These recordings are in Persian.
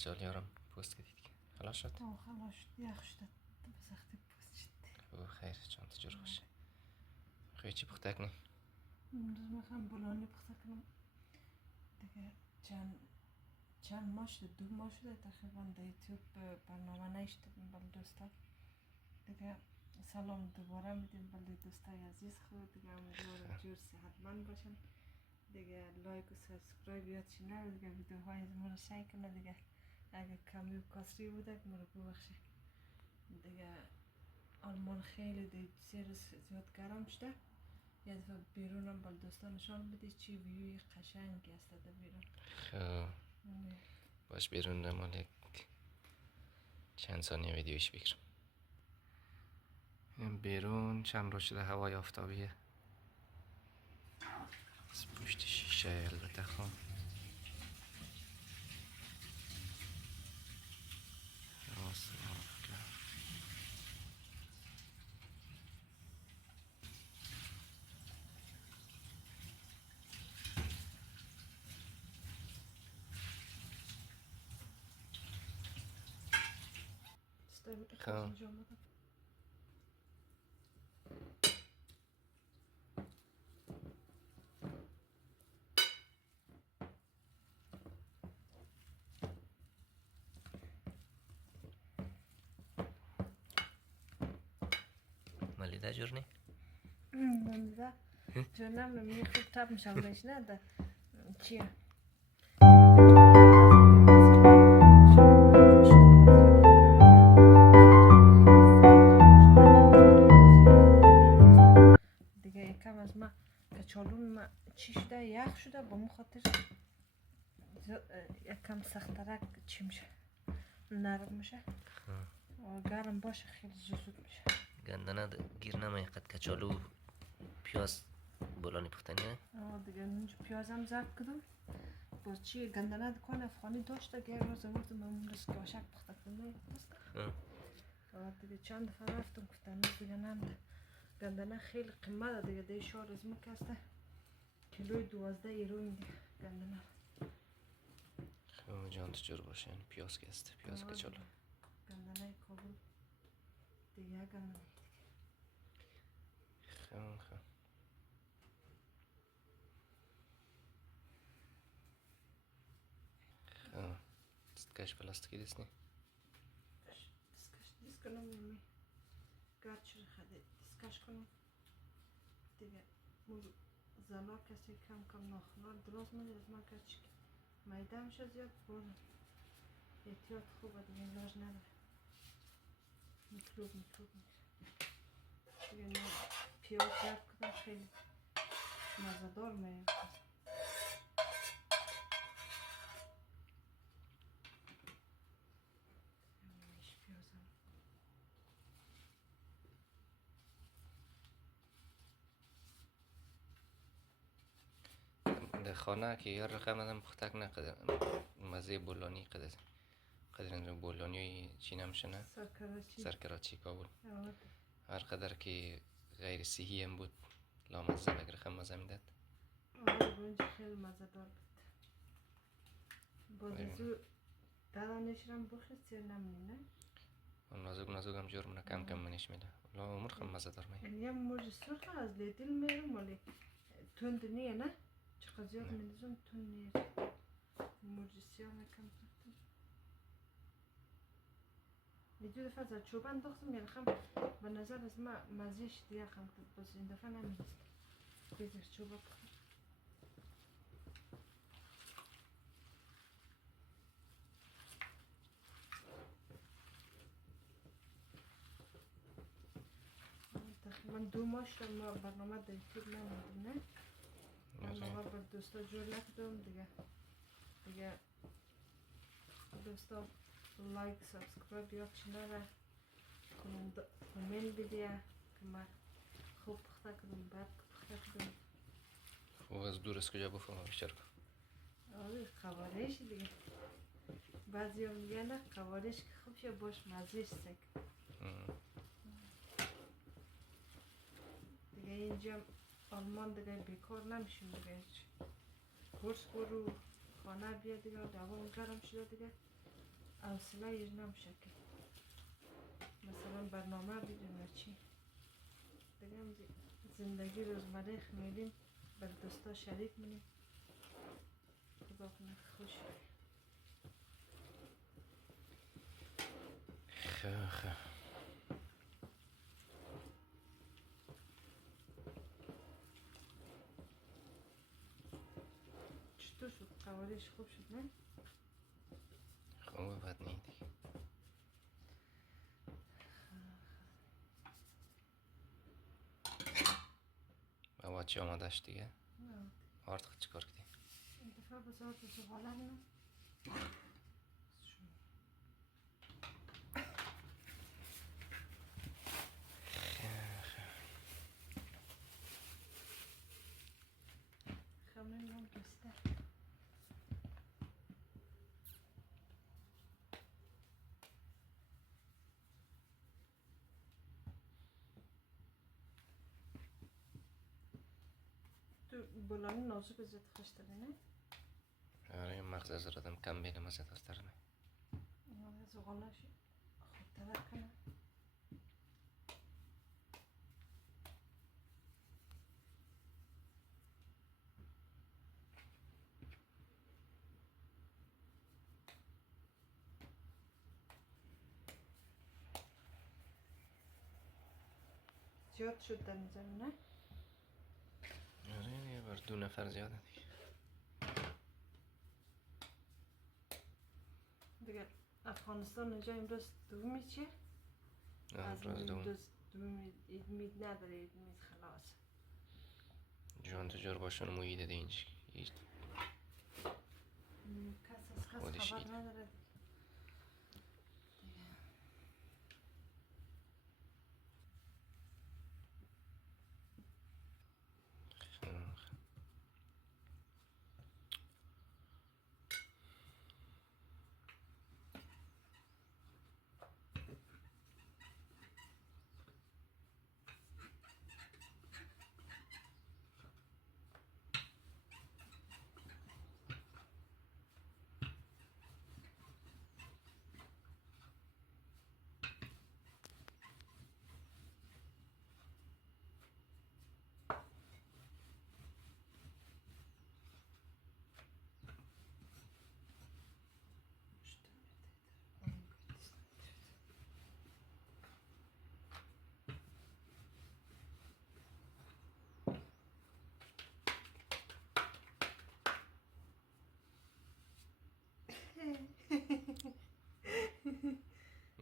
کچالیارم پوست کردید که خلاص شد؟ خلاص شد یخ شد بسختی پوست شد او خیر چند جور باشه خیلی چی پخته کنی؟ امروز میخوام بولانی پخته کنم دیگه چند ماه شده 2 ماه شده تقریبا در یوتیوب برنامه نشدیم بل دوستا دیگه سلام دوباره میدیم بل دوستای عزیز خود دیگه امیدوارم جور صحتمند باشن دیگه لایک و سابسکرایب یادش نره دیگه ویدیوهای از ما رو سعی کنه دیگه اگه کمی و کسری بوده ما رو ببخشه دیگه آلمان خیلی دیگه زیاد گرم شده یه دفعه بیرونم بل دوستان نشان بده چی ویوی قشنگی هست در بیرون خب باش بیرون نمال یک چند ثانیه ویدیوش بگیرم بیرون چند روز شده هوای آفتابیه از پشت شیشه البته خون خب مالیده جور نی؟ مالیده جور نمی خوب تب میشم بهش نده چیه؟ دیگه یکم از ما کچالون چی شده یخ شده با مو خاطر یکم سخترک چی میشه نرم میشه گرم باشه خیلی زود میشه گندنه گیر نمایی قد کچالو پیاز بولانی پختنیه دیگه اونجا پیازم زرد کدم باز چی گندنه دکان افغانی داشته که روز آوردم من رسکاشک پخته کنم دیگه چند دفعه رفتم گفتم دیگه نمده گندنه خیلی قیمت دیگه ده شهر از ما کسته کیلوی 12 یورو میده گندنه خب جان جور باشه یعنی پیاز کسته پیاز کچالو گندنه کابل دیگه گندنه خب دستکش پلاستیکی دست نی؟ دستکش دیست کنم نمی گرد شده خده دستکش کنم دیگه زنا کسی کم کم ناخنار دراز میده از من کچی میده میشه زیاد بردم احتیاط خوبه دیگه علاج نداره میکروب میشه دیگه نه پیاز زرد کدم خیلی مزدار میه در خانه که یار رقم ندم پختک نقدر مزه بولانی قدر اینجا بولانی چی نمیشه نه؟ سرکراچی کابل هر قدر که غیر صحی هم بود لامزه بگر خم مزه میداد اونجا خیلی مزه دار بود باز ازو دادنش رم بخشت سیر نمونی نه؟ نازوگ هم جور منه کم کم منش میده لا عمر خم مزه دار میده یه موج سرخ از لیدل میرم ولی تند نیه نه؟ چقدر زیاد میدازم تند نیه موج سیاه میکم سرخم یه دو دفعه از چوبان داختم یه خم به نظر از ما مزیش دیگه خم باز این دفعه نمیدست بیزر چوبا بخم من 2 ماه شد ما برنامه در یوتیوب نمیدیم نه؟ برنامه با دوستا جور نکدم دیگه دوستا لایک سابسکرایب یاد چی نره کامنت بیدیه که من خوب پخته کدم بد پخته کدم خوب از دور از کجا بفهم بیشتر کن قوارش دیگه بعضی هم میگه نه قوارش که خوب شه باش مزیش سک دیگه اینجا آلمان دیگه بیکار نمیشیم دیگه کورس برو خانه بیا دیگه دوام گرم شده دیگه حوصله یه نمیشه که مثلا برنامه بدون چی بگم زندگی روزمره میریم بر دوستا شریک منیم خدا کنه خوش خیلی چطور شد؟ قوارش خوب شد نه؟ خوبه بد نی دیگه. بابا چی آماده شد دیگه؟ نه آرد چی کار کردی؟ این دفعه بزار تو زغاله نه خمین هم گسته تو بلانی نازو بزد خشتره نه؟ آره مغز از ردم کم بینم از دستر نه این زغالش خوبتر کنه زیاد شد در نظر نه؟ آره دیگه بر 2 نفر زیاده دیگه. دیگه افغانستان اینجا امروز دومی چیه؟ از امروز دوم امروز دومی عید مید نداره عید مید خلاص جان تجار باشون مویده دی اینج هیچ کس از کس خودش خبر عید. نداره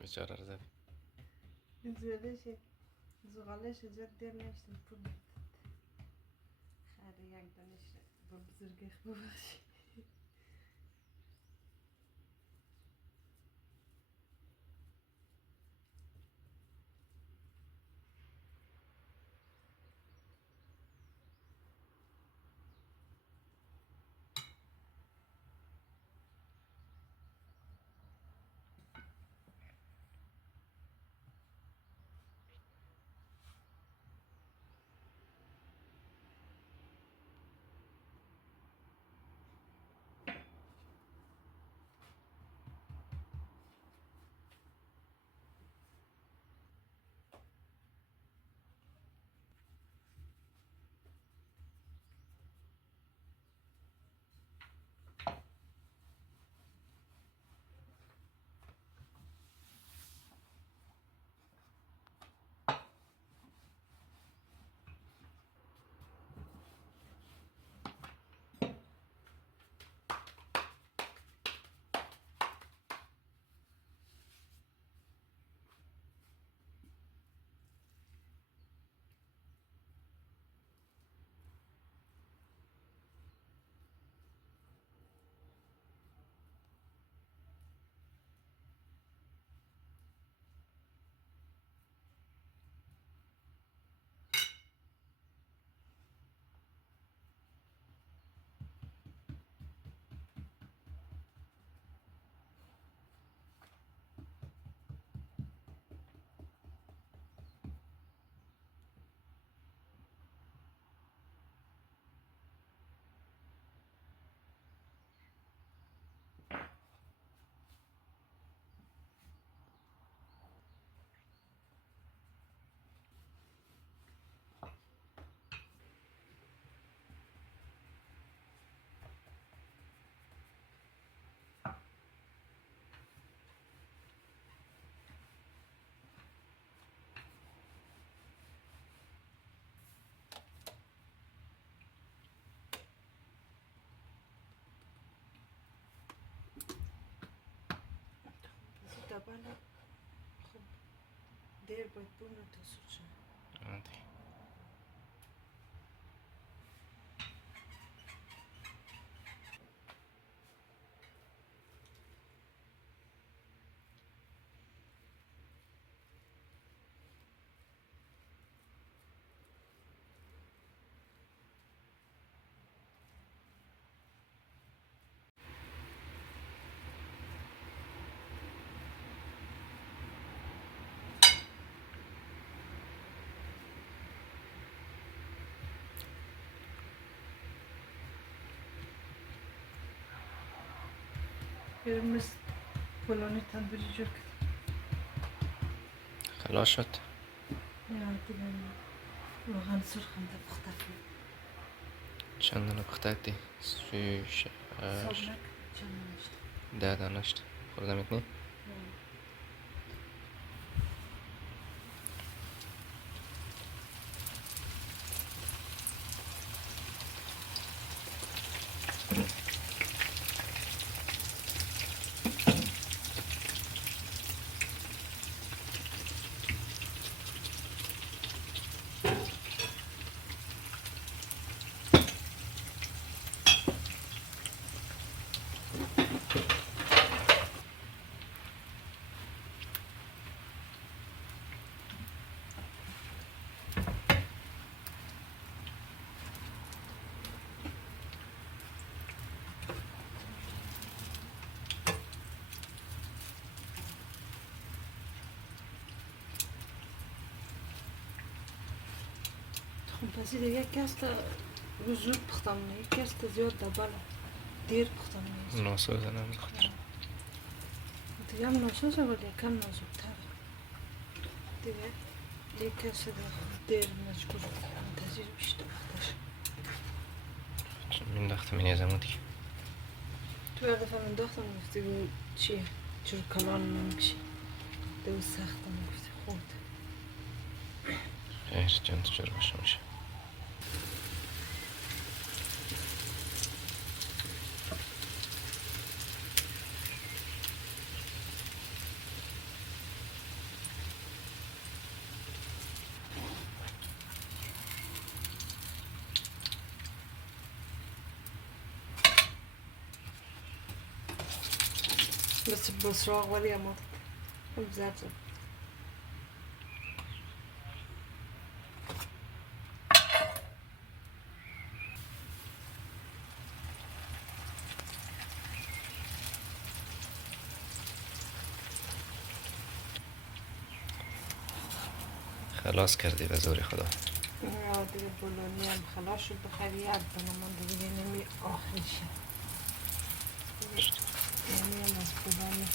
بیچاره رو زدی زغالش زیاد دیر نشتم پول نداد خیلی یک دانش با بزرگی خوب باشی دبل خب دیر باید بمونه تا سوت شد. برمز بولانی تندوری جور کرد. خلاص شد؟ نه دیگه روغن سرخم ده پخته کنم. چند دانه پخته کردی؟ 6 8 10 دانه شد. خورده میتنی؟ خب پسی دیگه یک است زود پختم نه، یک است زیاد دبل دیر پختم نه. ناسوزه نمیخواد. دیگه هم ناسوزه ولی کم نازک‌تر. دیگه یک است دیر مجبور منتظر بشید وقتش. مینداختم این ازمون دیگه. تو هر دفعه مینداختم گفتی بود چیه؟ چرا کلان نمیکشی؟ دو سختم گفتی خود. خیر جان تو چرا باشه میشه. بس بسراغ ولی اما خب زد زد. خلاص کردی به زور خدا. دیگه بولونی هم خلاص شد بخیر یاد دارم من دیگه نمی آخریشه. نمی هم از بولونی.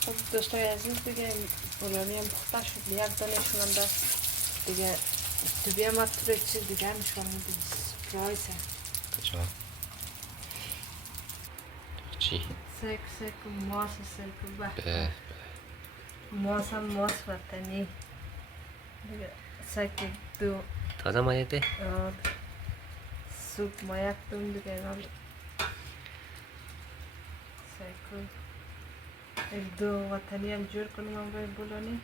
خب دوستای عزیز دیگه بولونی هم پخته شد یک دانشون هم دست دیگه تو بیام تو چیز دیگه نشون میدیم سپرایزه. کجا؟ چی؟ سیک ماس سیک به ماس هم ماس وطنی دیگه سیک دو تازه مایده؟ سوپ مایک دوم دیگه اینا سیک یک دو وطنی هم جور کنیم هم باید بولانی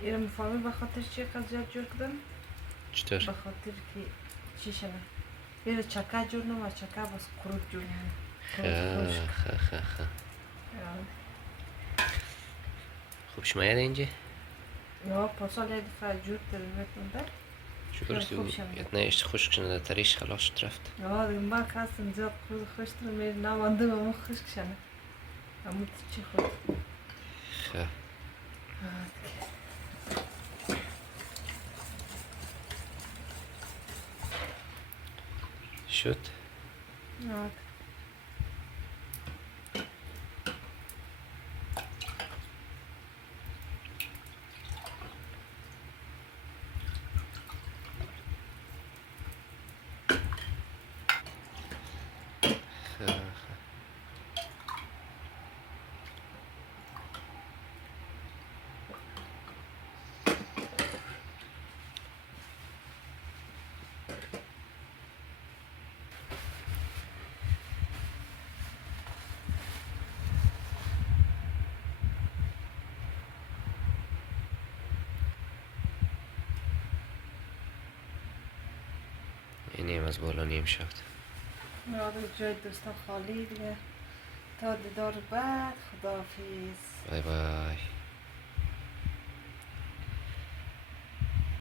این رو مفهمی بخاطر چی قضیات جور کدن؟ چطور؟ بخاطر که چی شنه این رو چکه جور نمه چکه بس قروب جور نمه خوب شمایه ده اینجا؟ یا پاسال یک دفعه جور تلمیتون ده جور تو یتنایش خشک شنه ده تریش خلاص شد رفت یا دیگه ما خواستم زیاد خوش رو میر نمانده و ما خشک شنه اما تو چی خود شد؟ اینیم از بولونی امشب. آره جای دوستا خالی دیگه. تا دیدار بعد، خداحافظ. بای بای.